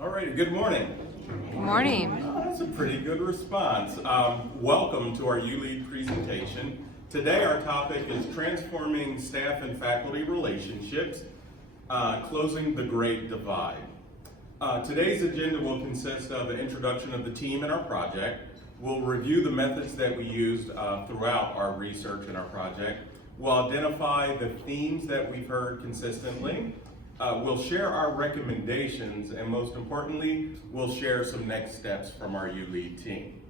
All righty, good morning. Good morning. Oh, that's a pretty good response. Welcome to our ULEAD presentation. Today our topic is transforming staff and faculty relationships, closing the great divide. Today's agenda will consist of an introduction of the team and our project. We'll review the methods that we used throughout our research and our project. We'll identify the themes that we've heard consistently. We'll share our recommendations, and most importantly, we'll share some next steps from our ULEAD team.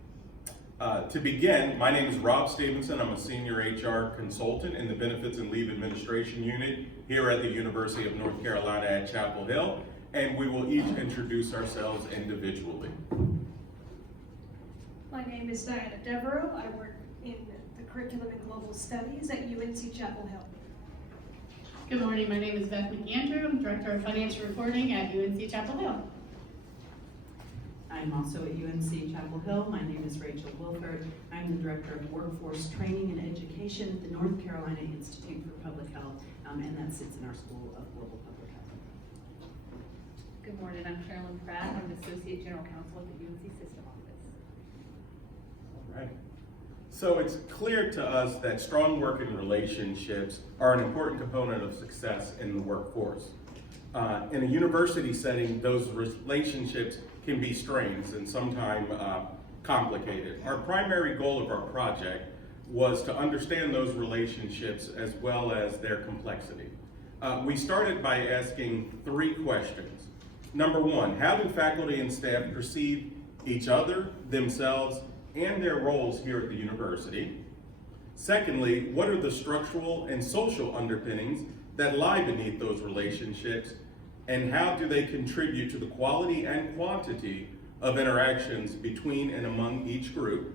To begin, my name is Rob Stevenson. I'm a senior HR consultant in the Benefits and Leave Administration Unit here at the University of North Carolina at Chapel Hill, and we will each introduce ourselves individually. My name is Diana Devereaux. I work in the Curriculum and Global Studies at UNC Chapel Hill. Good morning, my name is Beth McAndrew. I'm Director of Financial Reporting at UNC Chapel Hill. I'm also at UNC Chapel Hill. My name is Rachel Wilford. I'm the Director of Workforce Training and Education at the North Carolina Institute for Public Health, and that sits in our School of Global Public Health. Good morning, I'm Carolyn Pratt. I'm Associate General Counsel at the UNC System Office. All right. So it's clear to us that strong working relationships are an important component of success in the workforce. In a university setting, those relationships can be strained and sometimes complicated. Our primary goal of our project was to understand those relationships as well as their complexity. We started by asking 3 questions. Number 1, how do faculty and staff perceive each other, themselves, and their roles here at the university? Secondly, what are the structural and social underpinnings that lie beneath those relationships, and how do they contribute to the quality and quantity of interactions between and among each group?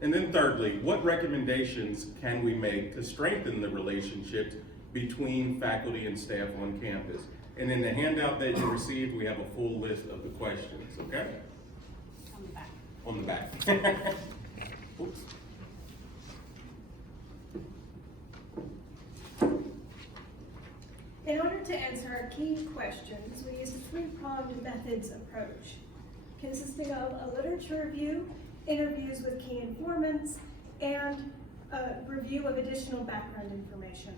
And then thirdly, what recommendations can we make to strengthen the relationships between faculty and staff on campus? And in the handout that you received, we have a full list of the questions, okay? On the back. Oops. In order to answer our key questions, we used a 3-pronged methods approach, consisting of a literature review, interviews with key informants, and a review of additional background information.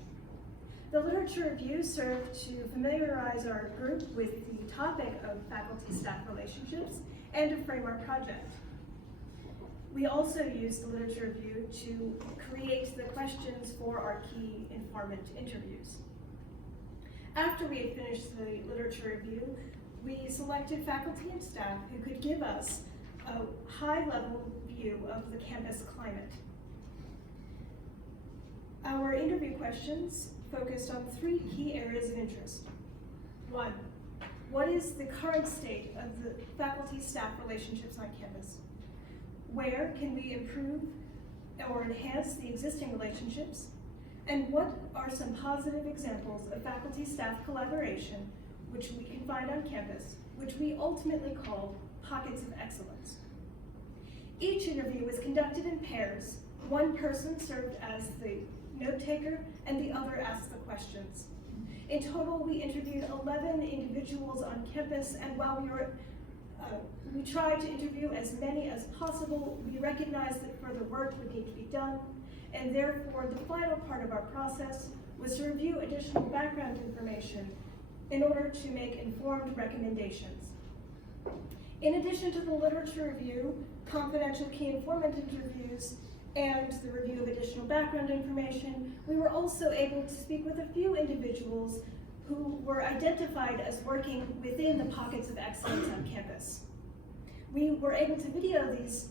The literature review served to familiarize our group with the topic of faculty-staff relationships and to frame our project. We also used the literature review to create the questions for our key informant interviews. After we had finished the literature review, we selected faculty and staff who could give us a high-level view of the campus climate. Our interview questions focused on 3 key areas of interest. 1, what is the current state of the faculty-staff relationships on campus? Where can we improve or enhance the existing relationships? And what are some positive examples of faculty-staff collaboration which we can find on campus, which we ultimately call pockets of excellence? Each interview was conducted in pairs. One person served as the note taker and the other asked the questions. In total, we interviewed 11 individuals on campus, and while we tried to interview as many as possible, we recognized that further work would need to be done, and therefore the final part of our process was to review additional background information in order to make informed recommendations. In addition to the literature review, confidential key informant interviews, and the review of additional background information, we were also able to speak with a few individuals who were identified as working within the pockets of excellence on campus. We were able to video these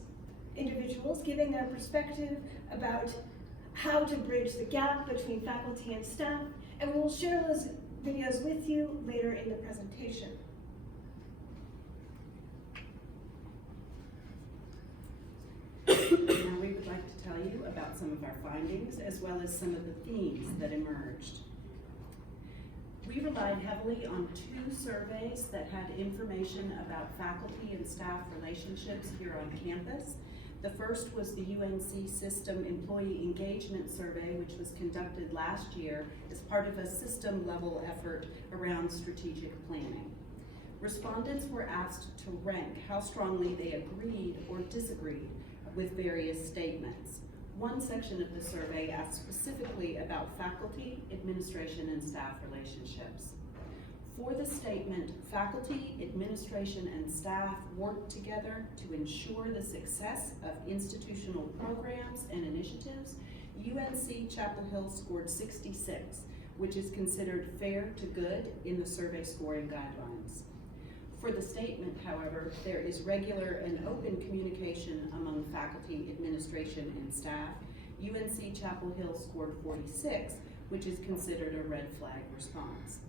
individuals, giving their perspective about how to bridge the gap between faculty and staff, and we will share those videos with you later in the presentation. Now we would like to tell you about some of our findings as well as some of the themes that emerged. We relied heavily on 2 surveys that had information about faculty and staff relationships here on campus. The first was the UNC System Employee Engagement Survey, which was conducted last year as part of a system-level effort around strategic planning. Respondents were asked to rank how strongly they agreed or disagreed with various statements. One section of the survey asked specifically about faculty, administration, and staff relationships. For the statement, faculty, administration, and staff work together to ensure the success of institutional programs and initiatives, UNC Chapel Hill scored 66, which is considered fair to good in the survey scoring guidelines. For the statement, however, there is regular and open communication among faculty, administration, and staff. UNC Chapel Hill scored 46, which is considered a red flag response.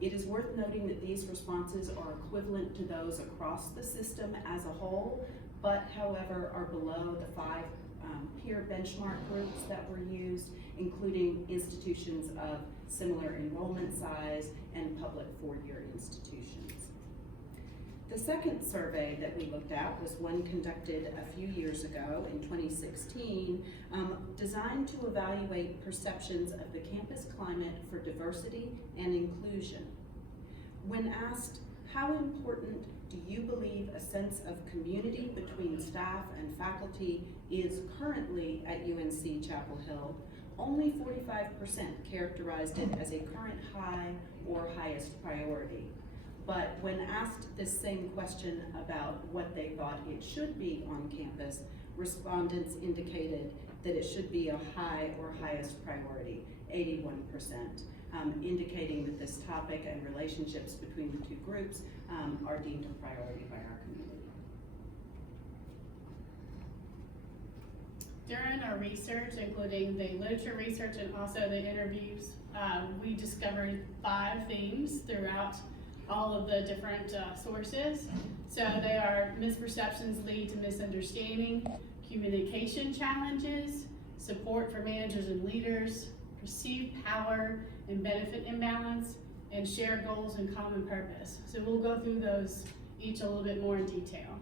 It is worth noting that these responses are equivalent to those across the system as a whole, but however are below the 5 peer benchmark groups that were used, including institutions of similar enrollment size and public four-year institutions. The second survey that we looked at was one conducted a few years ago in 2016, designed to evaluate perceptions of the campus climate for diversity and inclusion. When asked, how important do you believe a sense of community between staff and faculty is currently at UNC Chapel Hill, only 45% characterized it as a current high or highest priority. But when asked this same question about what they thought it should be on campus, respondents indicated that it should be a high or highest priority, 81%, indicating that this topic and relationships between the two groups are deemed a priority by our community. During our research, including the literature research and also the interviews, we discovered 5 themes throughout all of the different sources. So they are misperceptions lead to misunderstanding, communication challenges, support for managers and leaders, perceived power and benefit imbalance, and shared goals and common purpose. So we'll go through those each a little bit more in detail.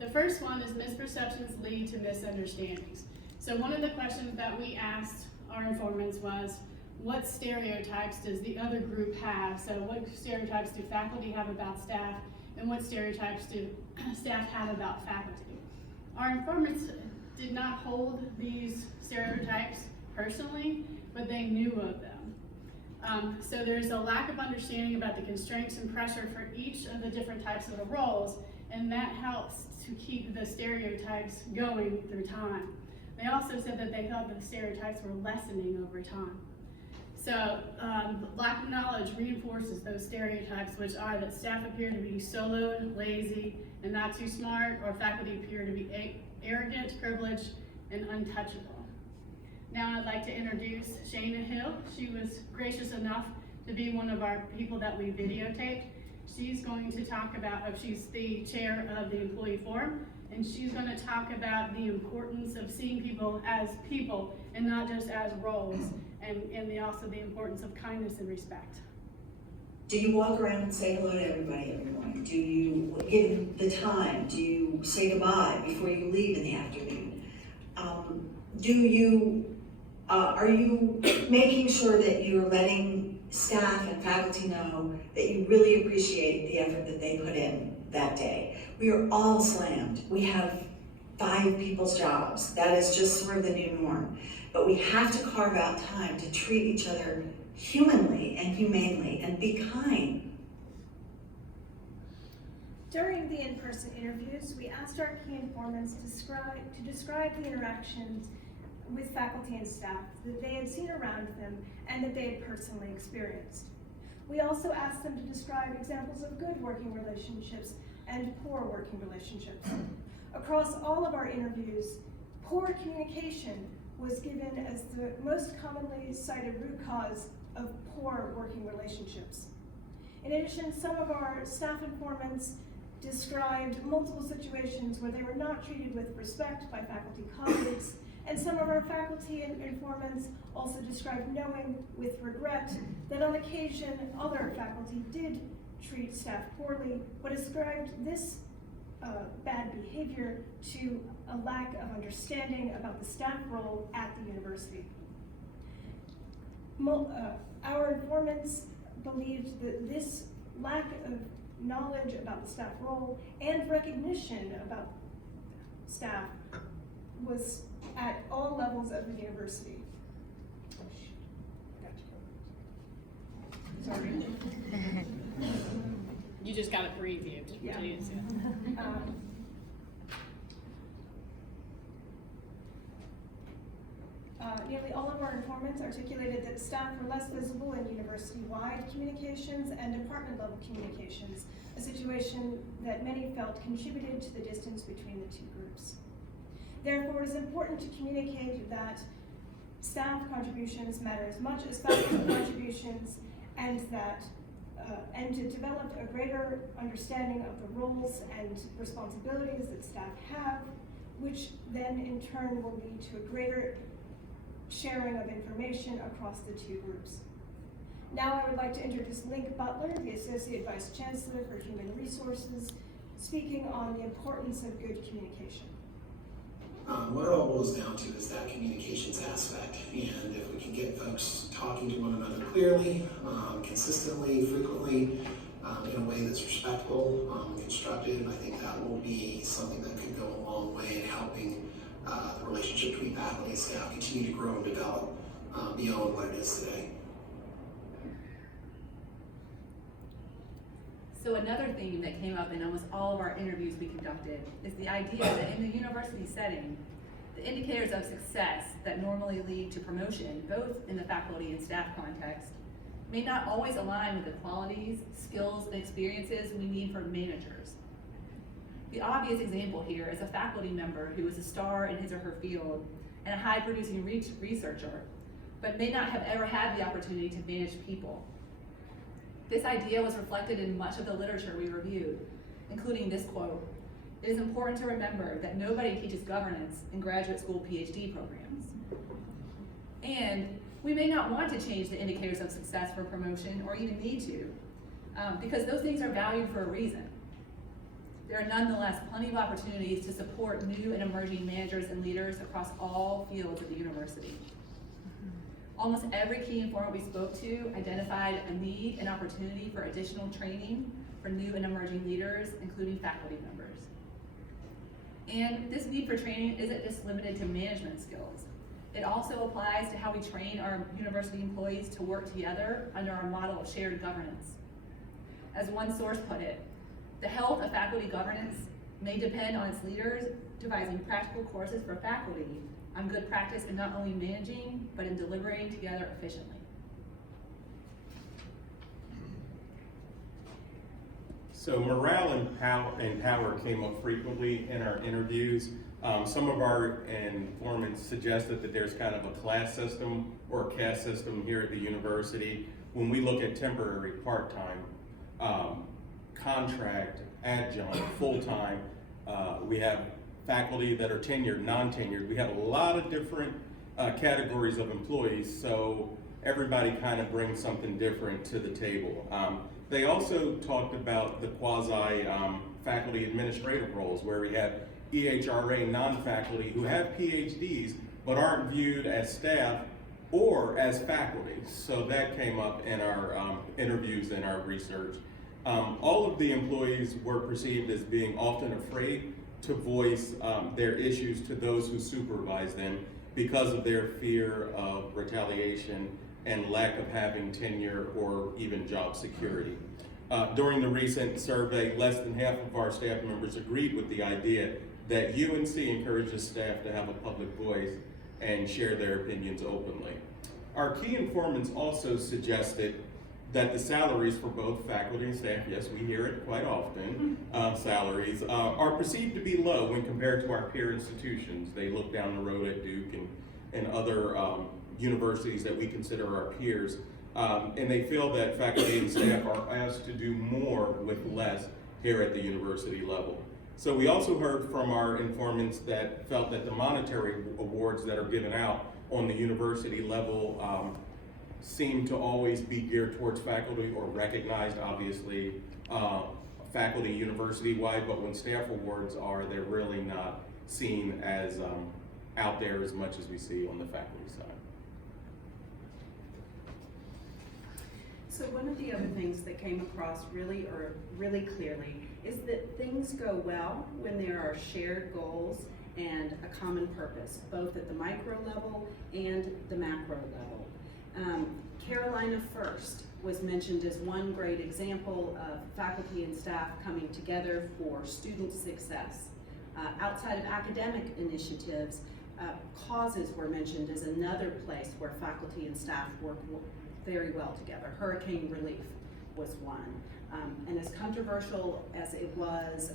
The first one is misperceptions lead to misunderstandings. So one of the questions that we asked our informants was, what stereotypes does the other group have? So what stereotypes do faculty have about staff, and what stereotypes do staff have about faculty? Our informants did not hold these stereotypes personally, but they knew of them. So there's a lack of understanding about the constraints and pressure for each of the different types of the roles, and that helps to keep the stereotypes going through time. They also said that they felt that the stereotypes were lessening over time. So lack of knowledge reinforces those stereotypes, which are that staff appear to be soloed, lazy, and not too smart, or faculty appear to be arrogant, privileged, and untouchable. Now I'd like to introduce Shayna Hill. She was gracious enough to be one of our people that we videotaped. She's going to talk about, she's the chair of the employee forum, and she's going to talk about the importance of seeing people as people and not just as roles, and also the importance of kindness and respect. Do you walk around and say hello to everybody every morning? Do you give the time? Do you say goodbye before you leave in the afternoon? Are you making sure that you're letting staff and faculty know that you really appreciate the effort that they put in that day? We are all slammed. We have 5 people's jobs. That is just sort of the new norm. But we have to carve out time to treat each other humanly and humanely and be kind. During the in-person interviews, we asked our key informants to describe the interactions with faculty and staff that they had seen around them and that they had personally experienced. We also asked them to describe examples of good working relationships and poor working relationships. Across all of our interviews, poor communication was given as the most commonly cited root cause of poor working relationships. In addition, some of our staff informants described multiple situations where they were not treated with respect by faculty colleagues, and some of our faculty and informants also described knowing with regret that on occasion other faculty did treat staff poorly, but ascribed this bad behavior to a lack of understanding about the staff role at the university. Our informants believed that this lack of knowledge about the staff role and recognition about staff was at all levels of the university. Sorry. You just got it previewed. Yeah. Please. Nearly all of our informants articulated that staff were less visible in university-wide communications and department-level communications, a situation that many felt contributed to the distance between the two groups. Therefore, it is important to communicate that staff contributions matter as much as faculty contributions, and to develop a greater understanding of the roles and responsibilities that staff have, which then in turn will lead to a greater sharing of information across the two groups. Now I would like to introduce Link Butler, the Associate Vice Chancellor for Human Resources, speaking on the importance of good communication. What it all boils down to is that communications aspect, and if we can get folks talking to one another clearly, consistently, frequently, in a way that's respectful, constructive, I think that will be something that could go a long way in helping the relationship between faculty and staff continue to grow and develop beyond what it is today. So another theme that came up in almost all of our interviews we conducted is the idea that in the university setting, the indicators of success that normally lead to promotion, both in the faculty and staff context, may not always align with the qualities, skills, and experiences we need for managers. The obvious example here is a faculty member who is a star in his or her field and a high-producing researcher, but may not have ever had the opportunity to manage people. This idea was reflected in much of the literature we reviewed, including this quote: "It is important to remember that nobody teaches governance in graduate school PhD programs." And we may not want to change the indicators of success for promotion or even need to, because those things are valued for a reason. There are nonetheless plenty of opportunities to support new and emerging managers and leaders across all fields of the university. Almost every key informant we spoke to identified a need and opportunity for additional training for new and emerging leaders, including faculty members. And this need for training isn't just limited to management skills. It also applies to how we train our university employees to work together under our model of shared governance. As one source put it, the health of faculty governance may depend on its leaders devising practical courses for faculty on good practice in not only managing, but in delivering together efficiently. So morale and power came up frequently in our interviews. Some of our informants suggested that there's kind of a class system or a caste system here at the university. When we look at temporary, part-time, contract, adjunct, full-time, we have faculty that are tenured, non-tenured. We have a lot of different categories of employees, so everybody kind of brings something different to the table. They also talked about the quasi-faculty administrative roles, where we have EHRA non-faculty who have PhDs but aren't viewed as staff or as faculty. So that came up in our interviews and our research. All of the employees were perceived as being often afraid to voice their issues to those who supervise them because of their fear of retaliation and lack of having tenure or even job security. During the recent survey, less than half of our staff members agreed with the idea that UNC encourages staff to have a public voice and share their opinions openly. Our key informants also suggested that the salaries for both faculty and staff, yes, we hear it quite often, salaries, are perceived to be low when compared to our peer institutions. They look down the road at Duke and other universities that we consider our peers, and they feel that faculty and staff are asked to do more with less here at the university level. So we also heard from our informants that felt that the monetary awards that are given out on the university level seem to always be geared towards faculty or recognized, obviously, faculty university-wide, but when staff awards are, they're really not seen as out there as much as we see on the faculty side. So one of the other things that came across really clearly is that things go well when there are shared goals and a common purpose, both at the micro level and the macro level. Carolina First was mentioned as one great example of faculty and staff coming together for student success. Outside of academic initiatives, causes were mentioned as another place where faculty and staff work very well together. Hurricane relief was one. And as controversial as it was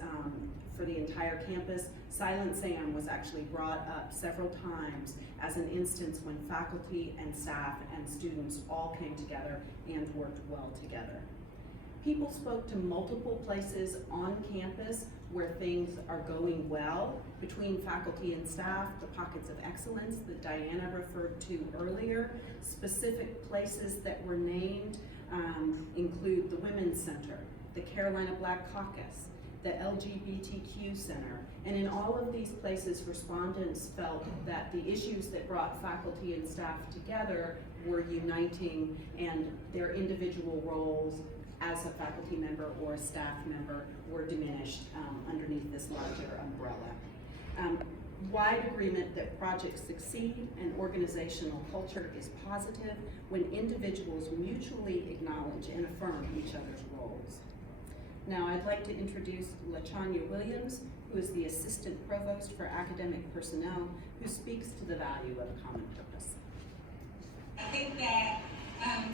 for the entire campus, Silent Sam was actually brought up several times as an instance when faculty and staff and students all came together and worked well together. People spoke to multiple places on campus where things are going well between faculty and staff, the pockets of excellence that Diana referred to earlier. Specific places that were named include the Women's Center, the Carolina Black Caucus, the LGBTQ Center, and in all of these places, respondents felt that the issues that brought faculty and staff together were uniting, and their individual roles as a faculty member or a staff member were diminished underneath this larger umbrella. Wide agreement that projects succeed and organizational culture is positive when individuals mutually acknowledge and affirm each other's roles. Now I'd like to introduce LaTanya Williams, who is the Assistant Provost for Academic Personnel, who speaks to the value of a common purpose. I think that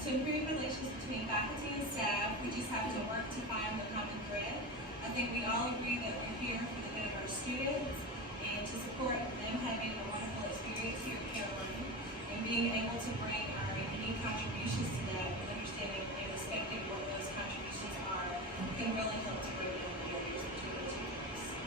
to improve relations between faculty and staff, we just have to work to find the common thread. I think we all agree that we're here for the good of our students and to support them having a wonderful experience here at Carolina and being able to bring our unique contributions to that and understanding and respecting what those contributions are can really help to break down the barriers between the two groups.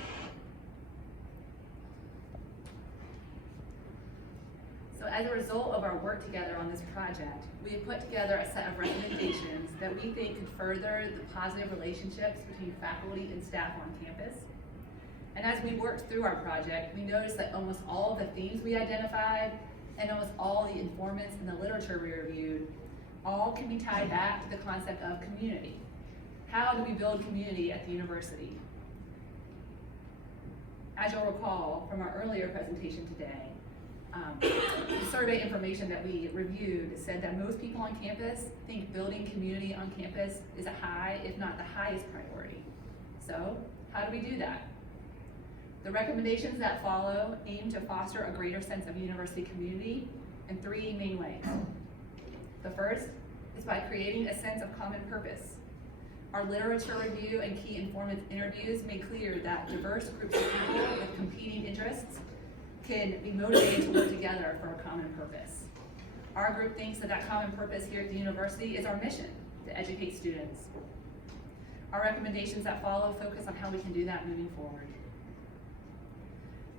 So as a result of our work together on this project, we have put together a set of recommendations that we think could further the positive relationships between faculty and staff on campus. And as we worked through our project, we noticed that almost all of the themes we identified and almost all the informants in the literature we reviewed all can be tied back to the concept of community. How do we build community at the university? As you'll recall from our earlier presentation today, the survey information that we reviewed said that most people on campus think building community on campus is a high, if not the highest priority. So, how do we do that? The recommendations that follow aim to foster a greater sense of university community in three main ways. The first is by creating a sense of common purpose. Our literature review and key informant interviews made clear that diverse groups of people with competing interests can be motivated to work together for a common purpose. Our group thinks that that common purpose here at the university is our mission, to educate students. Our recommendations that follow focus on how we can do that moving forward.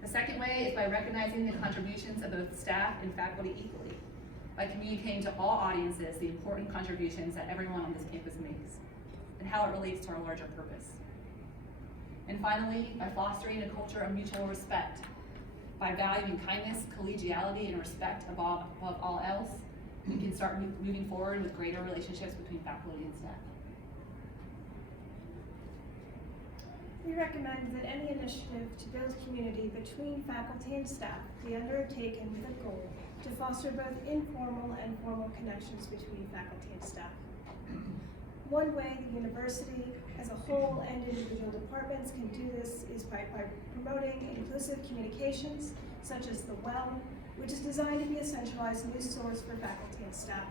The second way is by recognizing the contributions of both staff and faculty equally, by communicating to all audiences the important contributions that everyone on this campus makes, and how it relates to our larger purpose. And finally, by fostering a culture of mutual respect, by valuing kindness, collegiality, and respect above all else, we can start moving forward with greater relationships between faculty and staff. We recommend that any initiative to build community between faculty and staff be undertaken with a goal to foster both informal and formal connections between faculty and staff. One way the university as a whole and individual departments can do this is by promoting inclusive communications, such as the WELL, which is designed to be a centralized news source for faculty and staff.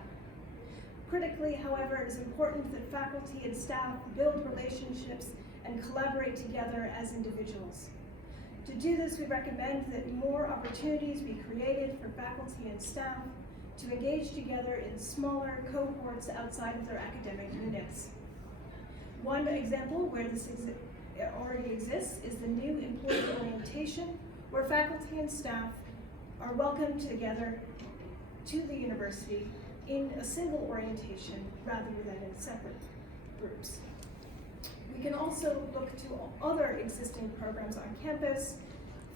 Critically, however, it is important that faculty and staff build relationships and collaborate together as individuals. To do this, we recommend that more opportunities be created for faculty and staff to engage together in smaller cohorts outside of their academic units. One example where this already exists is the new employee orientation, where faculty and staff are welcomed together to the university in a single orientation rather than in separate groups. We can also look to other existing programs on campus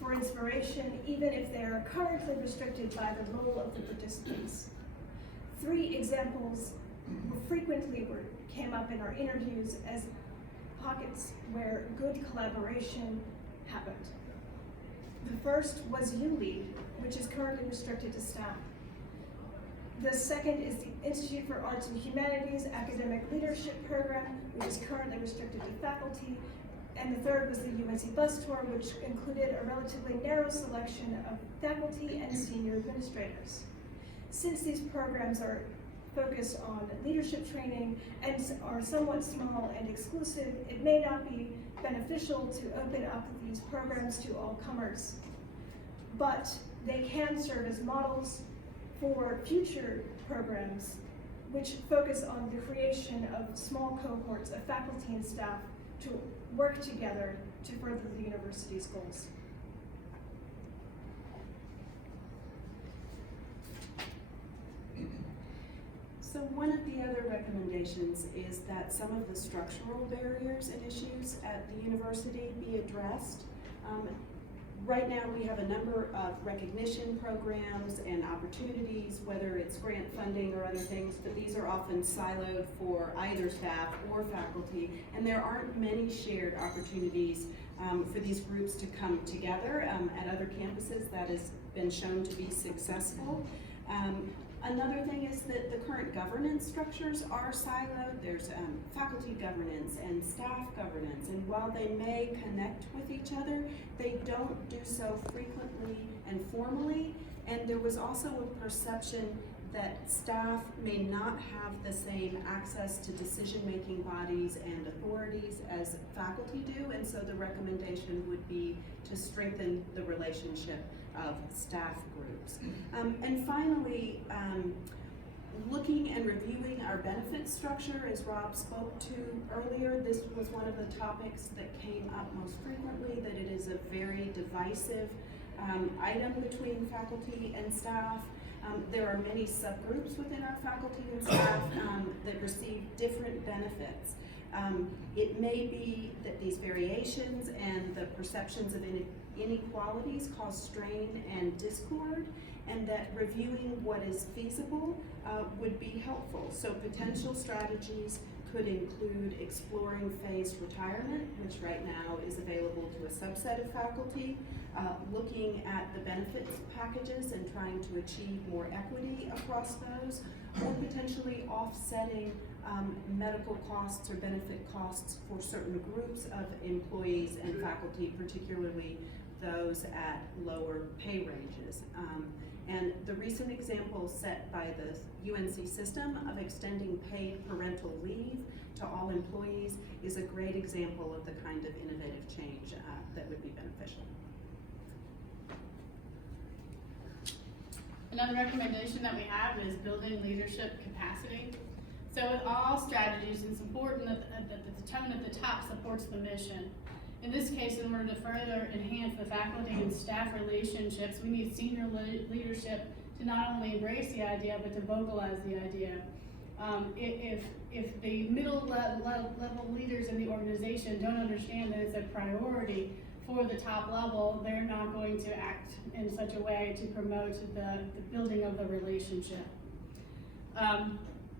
for inspiration, even if they are currently restricted by the role of the participants. Three examples frequently came up in our interviews as pockets where good collaboration happened. The first was ULEAD, which is currently restricted to staff. The second is the Institute for Arts and Humanities Academic Leadership Program, which is currently restricted to faculty. And the third was the UNC Bus Tour, which included a relatively narrow selection of faculty and senior administrators. Since these programs are focused on leadership training and are somewhat small and exclusive, it may not be beneficial to open up these programs to all comers. But they can serve as models for future programs which focus on the creation of small cohorts of faculty and staff to work together to further the university's goals. So one of the other recommendations is that some of the structural barriers and issues at the university be addressed. Right now we have a number of recognition programs and opportunities, whether it's grant funding or other things, but these are often siloed for either staff or faculty, and there aren't many shared opportunities for these groups to come together. At other campuses that has been shown to be successful. Another thing is that the current governance structures are siloed. There's faculty governance and staff governance, and while they may connect with each other, they don't do so frequently and formally. And there was also a perception that staff may not have the same access to decision-making bodies and authorities as faculty do, and so the recommendation would be to strengthen the relationship of staff groups. And finally, looking and reviewing our benefit structure, as Rob spoke to earlier, this was one of the topics that came up most frequently, that it is a very divisive item between faculty and staff. There are many subgroups within our faculty and staff that receive different benefits. It may be that these variations and the perceptions of inequalities cause strain and discord, and that reviewing what is feasible would be helpful. So potential strategies could include exploring phased retirement, which right now is available to a subset of faculty, looking at the benefits packages and trying to achieve more equity across those, or potentially offsetting medical costs or benefit costs for certain groups of employees and faculty, particularly those at lower pay ranges. And the recent example set by the UNC system of extending paid parental leave to all employees is a great example of the kind of innovative change that would be beneficial. Another recommendation that we have is building leadership capacity. So with all strategies, it's important that the tone at the top supports the mission. In this case, in order to further enhance the faculty and staff relationships, we need senior leadership to not only embrace the idea, but to vocalize the idea. If the middle level leaders in the organization don't understand that it's a priority for the top level, they're not going to act in such a way to promote the building of the relationship.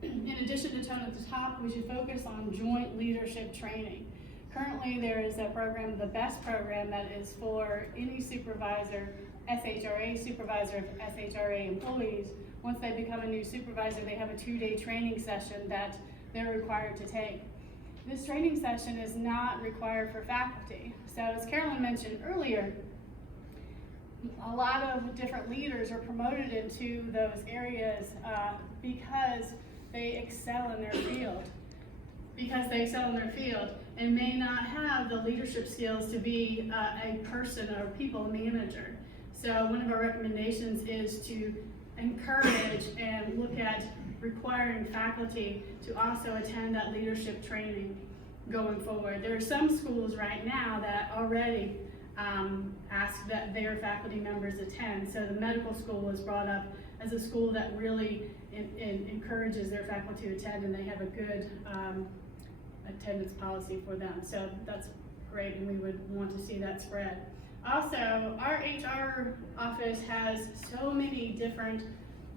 In addition to tone at the top, we should focus on joint leadership training. Currently, there is a program, the BEST program, that is for any supervisor, SHRA supervisor of SHRA employees. Once they become a new supervisor, they have a 2-day training session that they're required to take. This training session is not required for faculty. So as Carolyn mentioned earlier, a lot of different leaders are promoted into those areas because they excel in their field. And may not have the leadership skills to be a person or people manager. So one of our recommendations is to encourage and look at requiring faculty to also attend that leadership training going forward. There are some schools right now that already ask that their faculty members attend. So the medical school was brought up as a school that really encourages their faculty to attend, and they have a good attendance policy for them. So that's great, and we would want to see that spread. Also, our HR office has so many different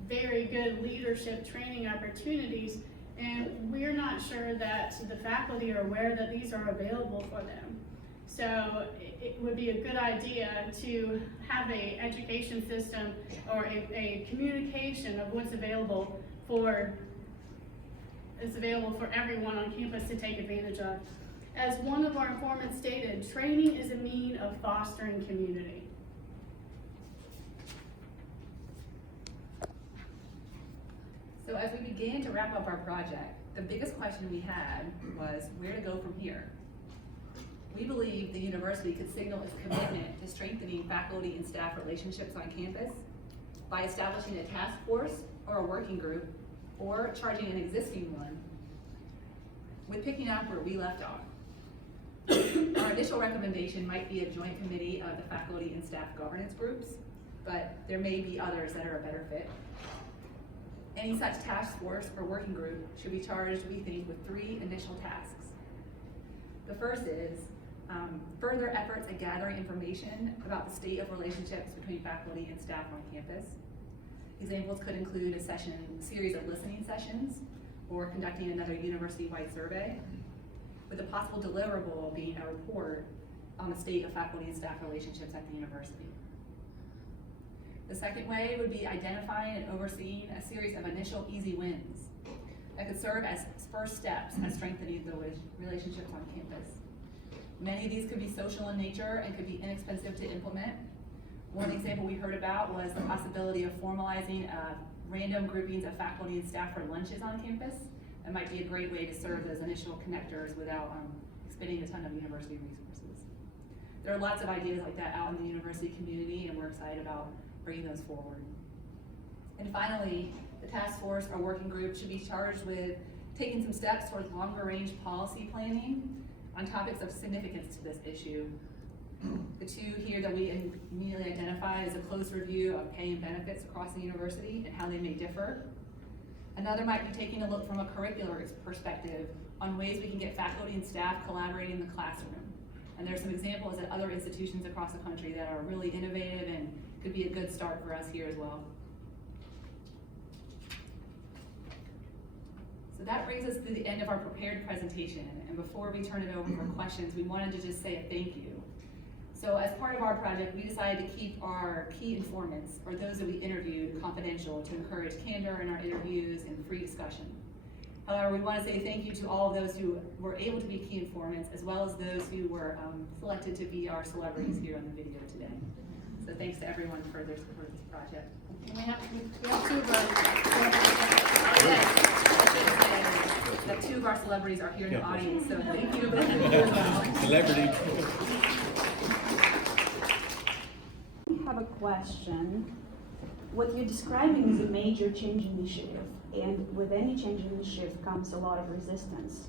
very good leadership training opportunities, And we're not sure that the faculty are aware that these are available for them. So it would be a good idea to have a education system or a communication of what's available for everyone on campus to take advantage of. As one of our informants stated, training is a mean of fostering community. So as we began to wrap up our project, the biggest question we had was where to go from here. We believe the university could signal its commitment to strengthening faculty and staff relationships on campus by establishing a task force or a working group, or charging an existing one, with picking up where we left off. Our initial recommendation might be a joint committee of the faculty and staff governance groups, but there may be others that are a better fit. Any such task force or working group should be charged, we think, with 3 initial tasks. The first is further efforts at gathering information about the state of relationships between faculty and staff on campus. Examples could include a series of listening sessions, or conducting another university-wide survey, with a possible deliverable being a report on the state of faculty and staff relationships at the university. The second way would be identifying and overseeing a series of initial easy wins that could serve as first steps at strengthening the relationships on campus. Many of these could be social in nature and could be inexpensive to implement. One example we heard about was the possibility of formalizing random groupings of faculty and staff for lunches on campus. That might be a great way to serve those initial connectors without expending a ton of university resources. There are lots of ideas like that out in the university community, and we're excited about bringing those forward. And finally, the task force or working group should be charged with taking some steps towards longer range policy planning on topics of significance to this issue. The 2 here that we immediately identify is a close review of pay and benefits across the university and how they may differ. Another might be taking a look from a curricular perspective on ways we can get faculty and staff collaborating in the classroom. And there's some examples at other institutions across the country that are really innovative and could be a good start for us here as well. So that brings us to the end of our prepared presentation. And before we turn it over for questions, we wanted to just say a thank you. So as part of our project, we decided to keep our key informants, or those that we interviewed, confidential to encourage candor in our interviews and free discussion. However, we want to say thank you to all of those who were able to be key informants, as well as those who were selected to be our celebrities here on the video today. So thanks to everyone for their support of this project. And we have 2 of our, That 2 of our celebrities are here in the audience, so thank you to both of you as well. Celebrity. I have a question. What you're describing is a major change initiative, and with any change initiative comes a lot of resistance.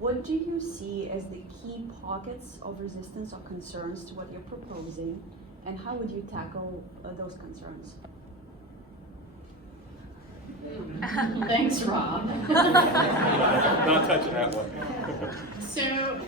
What do you see as the key pockets of resistance or concerns to what you're proposing, and how would you tackle those concerns? thanks, Rob. Not touching that one. So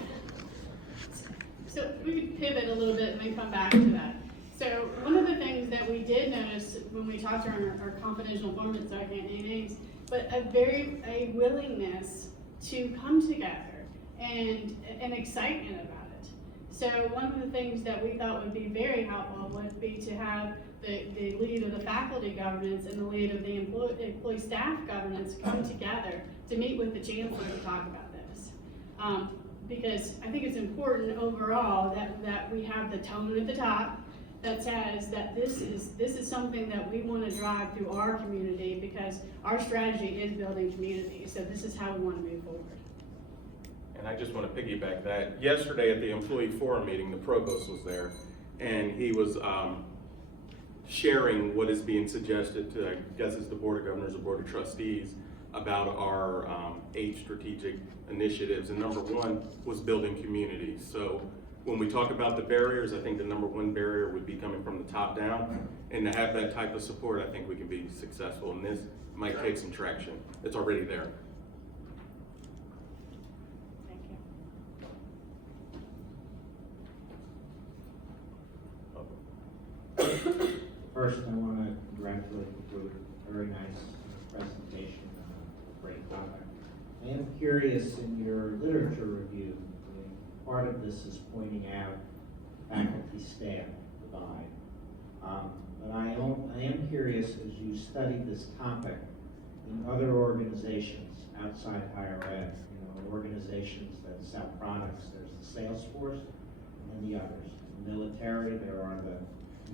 we could pivot a little bit and then come back to that. So one of the things that we did notice when we talked to our confidential informants, so I can't name names, but a willingness to come together and an excitement about it. So one of the things that we thought would be very helpful would be to have the lead of the faculty governance and the lead of the employee staff governance come together to meet with the chancellor to talk about this. Because I think it's important overall that we have the tone at the top that says that this is something that we want to drive through our community, because our strategy is building community. So this is how we want to move forward. And I just want to piggyback that. Yesterday at the employee forum meeting, the provost was there, and he was sharing what is being suggested to, I guess it's the Board of Governors or Board of Trustees, about our 8 strategic initiatives. And number 1 was building community. So when we talk about the barriers, I think the number 1 barrier would be coming from the top down. And to have that type of support, I think we can be successful. And this might take some traction. It's already there. First, I want to congratulate you for a very nice presentation, great topic. I am curious, in your literature review, part of this is pointing out faculty-staff divide. But I am curious, as you study this topic in other organizations outside higher ed, organizations that sell products, there's the sales force and the others. In the military, there are the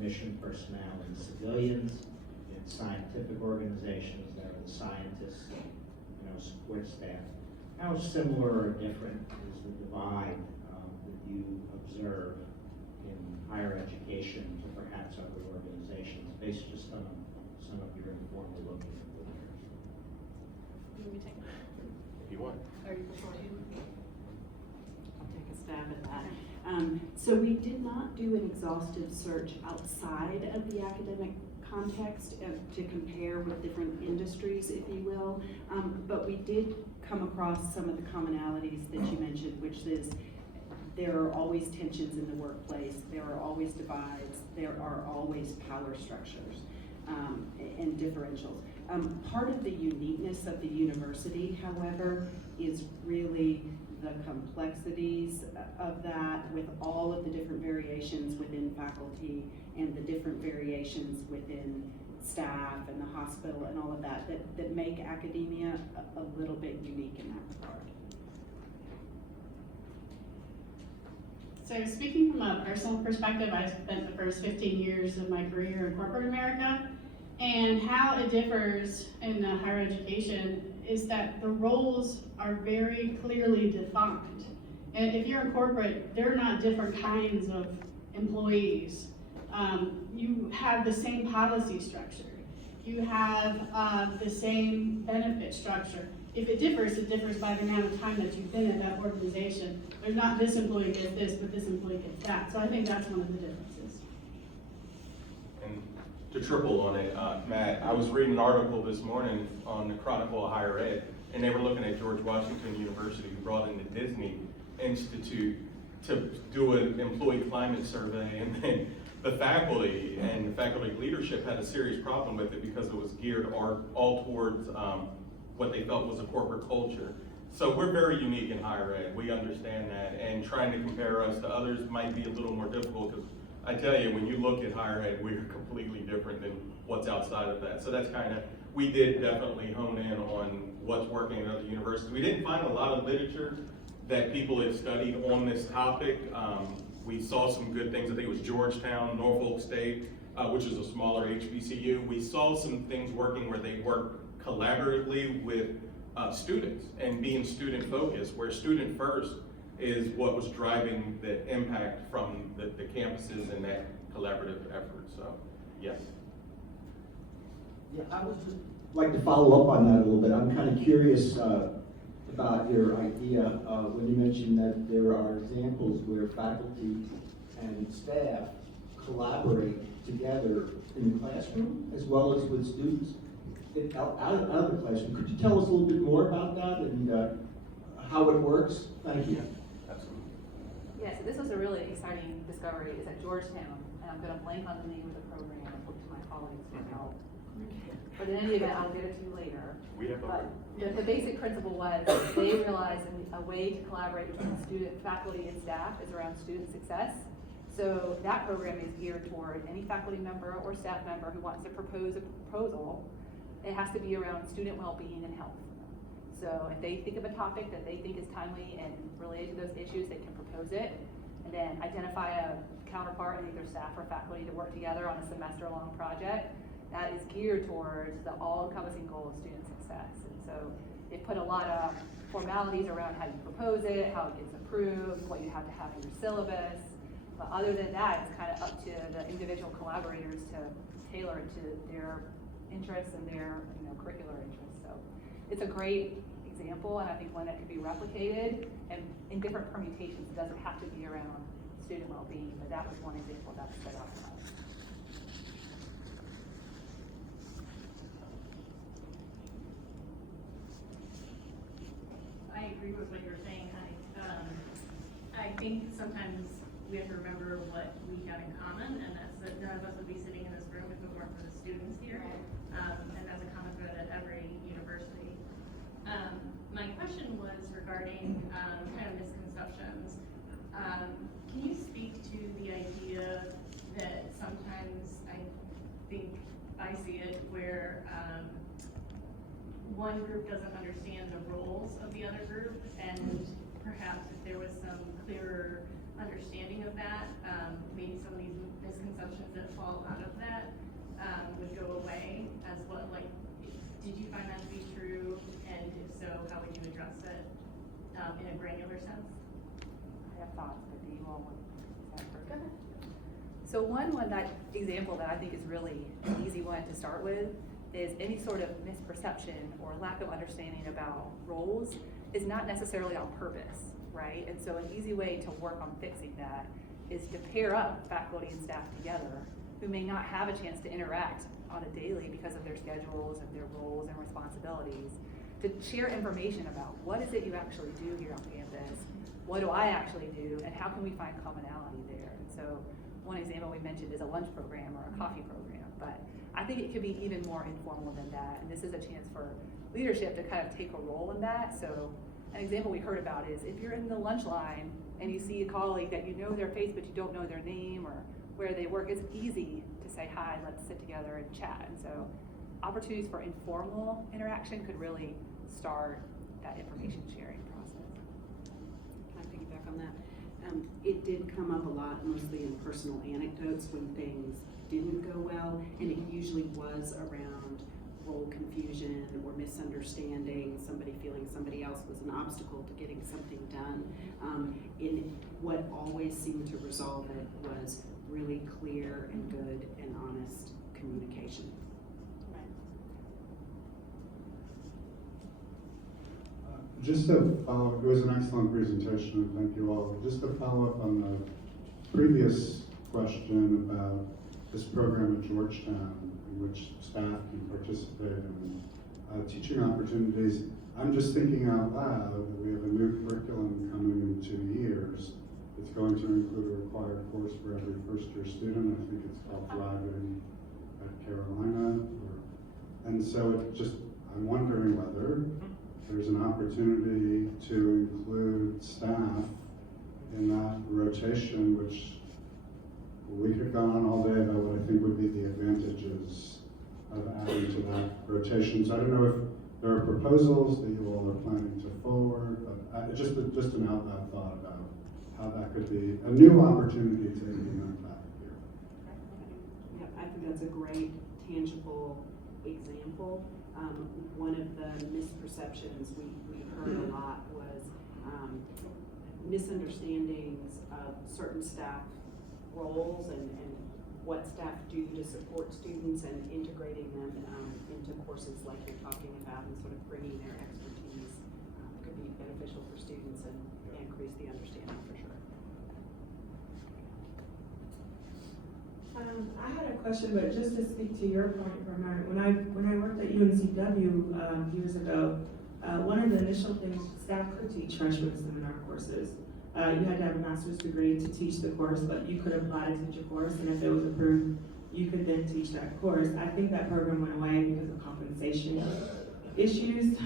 mission personnel and civilians. In scientific organizations, there are the scientists and support staff. How similar or different is the divide that you observe in higher education to perhaps other organizations, based just on some of your informal looking at literature? If you want. I'll take a stab at that. So we did not do an exhaustive search outside of the academic context to compare with different industries, if you will, but we did come across some of the commonalities that you mentioned, which is there are always tensions in the workplace, there are always divides, there are always power structures and differentials. Part of the uniqueness of the university, however, is really the complexities of that, with all of the different variations within faculty and the different variations within staff and the hospital and all of that make academia a little bit unique in that regard. So speaking from a personal perspective, I spent the first 15 years of my career in corporate America, and how it differs in higher education is that the roles are very clearly defined. And if you're in corporate, there are not different kinds of employees. You have the same policy structure. You have the same benefit structure. If it differs by the amount of time that you've been at that organization. There's not this employee gets this, but this employee gets that. So I think that's one of the differences. And to triple on it, Matt, I was reading an article this morning on the Chronicle of Higher Ed, and they were looking at George Washington University, who brought in the Disney Institute to do an employee climate survey, and then the faculty and the faculty leadership had a serious problem with it because it was geared all towards what they felt was a corporate culture. So we're very unique in higher ed. We understand that, and trying to compare us to others might be a little more difficult, because I tell you, when you look at higher ed, we are completely different than what's outside of that. So that's we did definitely hone in on what's working in other universities. We didn't find a lot of literature that people had studied on this topic. We saw some good things. I think it was Georgetown, Norfolk State, which is a smaller HBCU. We saw some things working where they work collaboratively with students and being student focused, where student first is what was driving the impact from the campuses and that collaborative effort. So, yes. Yeah, I would just like to follow up on that a little bit. I'm kind of curious about your idea when you mentioned that there are examples where faculty and staff collaborate together in the classroom as well as with students out of the classroom. Could you tell us a little bit more about that and how it works? Thank you. Absolutely. Yeah, so this was a really exciting discovery. It's at Georgetown, and I'm going to blank on the name of the program. I'll look to my colleagues for help. But in any event, I'll get it to you later. We have But the basic principle was they realized a way to collaborate between student, faculty, and staff is around student success. So that program is geared toward any faculty member or staff member who wants to propose a proposal. It has to be around student well-being and health. So if they think of a topic that they think is timely and related to those issues, they can propose it, and then identify a counterpart, either staff or faculty, to work together on a semester-long project that is geared towards the all-encompassing goal of student success. And so they put a lot of formalities around how you propose it, how it gets approved, what you have to have in your syllabus. But other than that, it's kind of up to the individual collaborators to tailor it to their interests and their curricular interests. So it's a great example, and I think one that could be replicated and in different permutations. It doesn't have to be around student well-being, but that was one example that was set out for us. I agree with what you're saying, honey. I think sometimes we have to remember what we have in common, and that's that none of us would be sitting in this room if it weren't for the students here. And that's a common thread at every university. My question was regarding, kind of misconceptions. Can you speak to the idea that sometimes I think I see it where, one group doesn't understand the roles of the other group, and perhaps if there was some clearer understanding of that, maybe some of these misconceptions that fall out of that would go away as well. Like, did you find that to be true? And if so, how would you address it in a granular sense? I have thoughts, but do you all want to start first? Go ahead. So one that example that I think is really an easy one to start with is any sort of misperception or lack of understanding about roles is not necessarily on purpose, right? And so an easy way to work on fixing that is to pair up faculty and staff together who may not have a chance to interact on a daily because of their schedules and their roles and responsibilities, to share information about what is it you actually do here on campus, what do I actually do, and how can we find commonality there. And so one example we mentioned is a lunch program or a coffee program, but I think it could be even more informal than that, and this is a chance for leadership to kind of take a role in that. So an example we heard about is if you're in the lunch line and you see a colleague that you know their face but you don't know their name or where they work, it's easy to say, hi, let's sit together and chat. And so opportunities for informal interaction could really start that information sharing process. Can I piggyback on that? It did come up a lot, mostly in personal anecdotes when things didn't go well, and it usually was around role confusion or misunderstanding, somebody feeling somebody else was an obstacle to getting something done. And what always seemed to resolve it was really clear and good and honest communication. Just to follow, it was an excellent presentation, and thank you all. Just to follow up on the previous question about this program at Georgetown, in which staff can participate in teaching opportunities, I'm just thinking out loud that we have a new curriculum coming in 2 years. It's going to include a required course for every first-year student. I think it's called Thriving at Carolina. And so I'm wondering whether there's an opportunity to include staff in that rotation, which we could go on all day about what I think would be the advantages of adding to that rotation. So I don't know if there are proposals that you all are planning to forward, but just an out loud thought about how that could be a new opportunity to implement that here. Yeah, I think that's a great tangible example. One of the misperceptions we heard a lot was misunderstandings of certain staff roles and what staff do to support students and integrating them into courses like you're talking about and sort of bringing their expertise could be beneficial for students and increase the understanding for sure. I had a question, but just to speak to your point for a moment, when I worked at UNCW years ago, one of the initial things staff could teach freshman seminar courses. You had to have a master's degree to teach the course, but you could apply to teach a course, and if it was approved, you could then teach that course. I think that program went away because of compensation issues,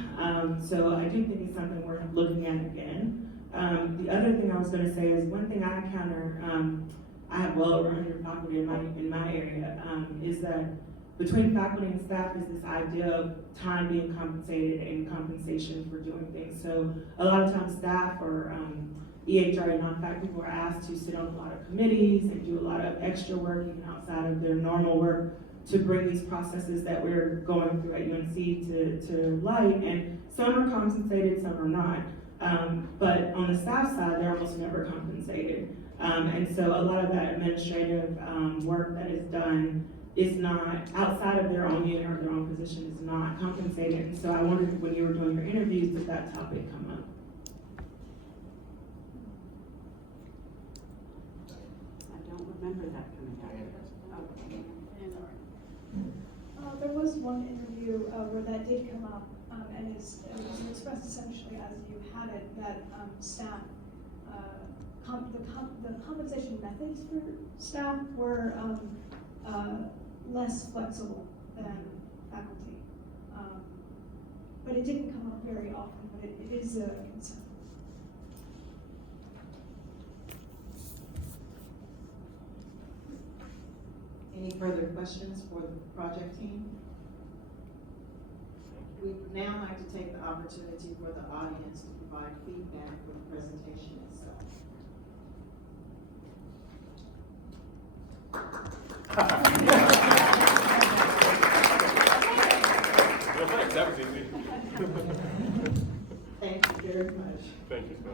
so I do think it's something worth looking at again. The other thing I was going to say is one thing I encounter. I have well over 100 faculty in my area, is that between faculty and staff is this idea of time being compensated and compensation for doing things. So a lot of times staff or EHR and non-faculty people are asked to sit on a lot of committees and do a lot of extra work even outside of their normal work to bring these processes that we're going through at UNC to light. And some are compensated, some are not. But on the staff side, they're almost never compensated. And so a lot of that administrative work that is done is not outside of their own unit or their own position is not compensated. And so I wondered when you were doing your interviews, did that topic come up? I don't remember that coming up. There was one interview where that did come up, and it was expressed essentially as you had it, that staff, the compensation methods for staff were less flexible than faculty. but it didn't come up very often, but it is a concern. Any further questions for the project team? We would now like to take the opportunity for the audience to provide feedback for the presentation itself. Well, thanks, that was easy. Thank you very much. Thank you so much.